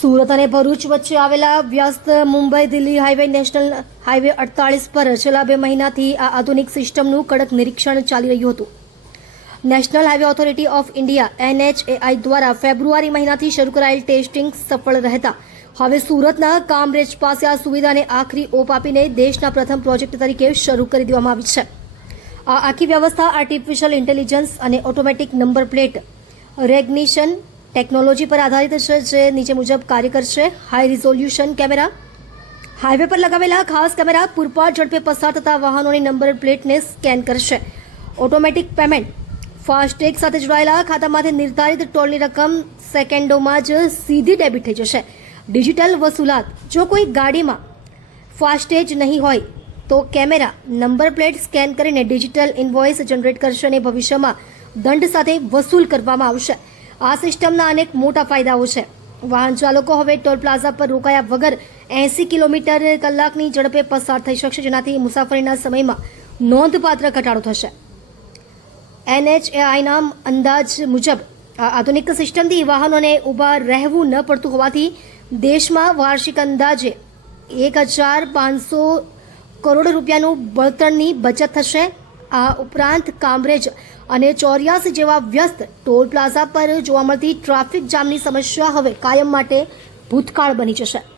સુરત અને ભરૂચ વચ્ચે આવેલા વ્યસ્ત Mumbai Delhi highway national highway 48 પર છેલ્લા 2 મહિનાથી આ આધુનિક સિસ્ટમનું કડક નિરીક્ષણ ચાલી રહ્યું હતું. National highway authority of India NHAI દ્વારા ફેબ્રુઆરી મહિનાથી શરૂ કરાયેલ ટેસ્ટિંગ સફળ રહેતા હવે સુરતના કામરેજ પાસે આ સુવિધાને આખરી ઓપ આપીને દેશના પ્રથમ પ્રોજેક્ટ તરીકે શરૂ કરી દેવામાં આવી છે. આ આખી વ્યવસ્થા આર્ટિફિશિયલ ઇન્ટેલિજન્સ અને automatic number plate recognition technology પર આધારિત છે, જે નીચે મુજબ કાર્ય કરશે. High resolution camera. હાઈવે પર લગાવેલા ખાસ કેમેરા પૂરપાટ ઝડપે પસાર થતા વાહનોની નંબર પ્લેટને સ્કેન કરશે. Automatic payment. ફાસ્ટેગ સાથે જોડાયેલા ખાતામાંથી નિર્ધારિત ટોલની રકમ સેકન્ડોમાં જ સીધી ડેબિટ થઈ જશે. ડિજિટલ વસૂલાત. જો કોઈ ગાડીમાં ફાસ્ટેગ નહીં હોય તો કેમેરા નંબર પ્લેટ સ્કેન કરીને ડિજિટલ ઇનવોઇસ જનરેટ કરશે અને ભવિષ્યમાં દંડ સાથે વસૂલ કરવામાં આવશે. આ સિસ્ટમના અનેક મોટા ફાયદાઓ છે. વાહન ચાલકો હવે ટોલ પ્લાઝા પર રોકાયા વગર 80 કિલોમીટર કલાકની ઝડપે પસાર થઈ શકશે, જેનાથી મુસાફરીના સમયમાં નોંધપાત્ર ઘટાડો થશે. NHAIના અંદાજ મુજબ આ આધુનિક સિસ્ટમથી વાહનોને ઊભા રહેવું ન પડતું હોવાથી દેશમાં વાર્ષિક અંદાજે 1,500 કરોડ રૂપિયાનું બળતણની બચત થશે. આ ઉપરાંત કામરેજ અને 84 જેવા વ્યસ્ત ટોલ પ્લાઝા પર જોવા મળતી ટ્રાફિક જામની સમસ્યા હવે કાયમ માટે ભૂતકાળ બની જશે.